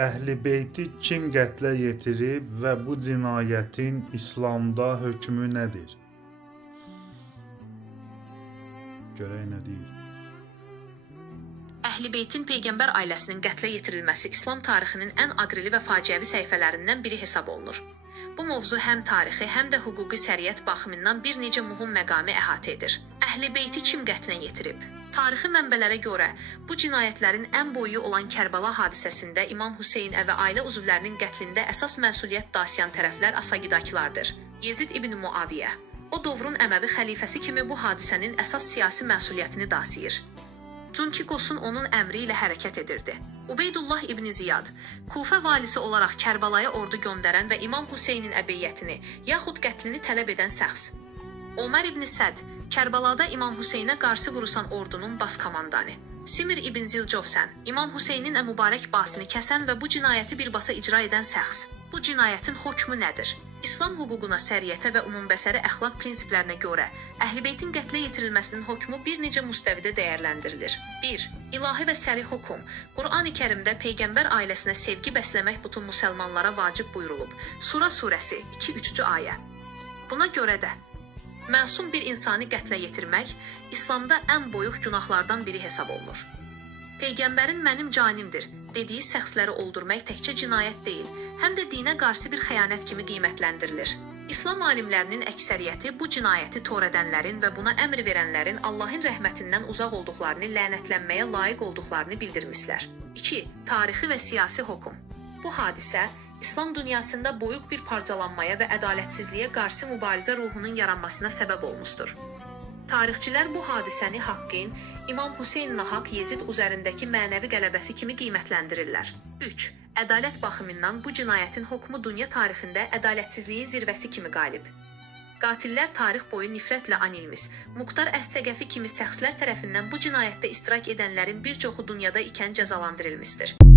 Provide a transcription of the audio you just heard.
Əhl-i Beyti kim qətlə yetirib və bu cinayətin İslamda hökmü nədir? Görək nə deyir. Əhl-i Beytin Peyğəmbər ailəsinin qətlə yetirilməsi İslam tarixinin ən aqrili və faciəvi səhifələrindən biri hesab olunur. Bu mövzu həm tarixi, həm də hüquqi səriyyət baxımından bir necə mühüm məqami əhatə edir. Əhl-i Beyti kim qətlə yetirib? Tarixi mənbələrə görə bu cinayətlərin ən boyu olan Kərbəla hadisəsində İmam Hüseyn və ailə üzvlərinin qətlində əsas məsuliyyət daşıyan tərəflər Asaqidakılardır. Yezid ibn Muaviyyə. O dövrün Əməvi xəlifəsi kimi bu hadisənin əsas siyasi məsuliyyətini daşıyır. Çünki Qosun onun əmri ilə hərəkət edirdi. Ubeydullah ibn Ziyad, Kufə valisi olaraq Kərbəlaya ordu göndərən və İmam Hüseynin əbeyyətini yaxud qətlini tələb edən şəxs. Ömər ibn Səd, Kərbəlada İmam Hüseynə qarşı vurusan ordunun baş komandanı. Simir ibn Zilcovsən, İmam Hüseynin mübarək basını kəsən və bu cinayəti birbaşa icra edən şəxs. Bu cinayətin hökmü nədir? İslam hüququna, səriyyətə və ümumbəsəri əxlaq prinsiplərinə görə Əhl-i Beytin qətlə yetirilməsinin hökmü bir necə müstəvidə dəyərləndirilir. 1. İlahi və səri hökm. Qur'an-ı Kərimdə Peyğəmbər ailəsinə sevgi bəsləmək bütün müsəlmanlara vacib buyurulub. Sura surəsi 2-3-cü ayə. Buna görə də məsum bir insanı qətlə yetirmək İslamda ən böyük günahlardan biri hesab olunur. Peyğəmbərin mənim canimdir dediyi şəxsləri öldürmək təkcə cinayət deyil, həm də dinə qarşı bir xəyanət kimi qiymətləndirilir. İslam alimlərinin əksəriyyəti bu cinayəti törədənlərin və buna əmr verənlərin Allahın rəhmətindən uzaq olduqlarını, lənətlənməyə layiq olduqlarını bildirmişlər. 2. Tarixi və siyasi hökm. Bu hadisə İslam dünyasında böyük bir parçalanmaya və ədalətsizliyə qarşı mübarizə ruhunun yaranmasına səbəb olmuşdur. Tarixçilər bu hadisəni Haqqin, İmam Hüseyn nahaq Yezid üzərindəki mənəvi qələbəsi kimi qiymətləndirirlər. 3. Ədalət baxımından bu cinayətin hökmü dünya tarixində ədalətsizliyin zirvəsi kimi qalib. Qatillər tarix boyu nifrətlə anilmiş, Muxtar Əs-Səqəfi kimi şəxslər tərəfindən bu cinayətdə iştirak edənlərin bir çoxu dünyada ikən cəzalandırılmışdır.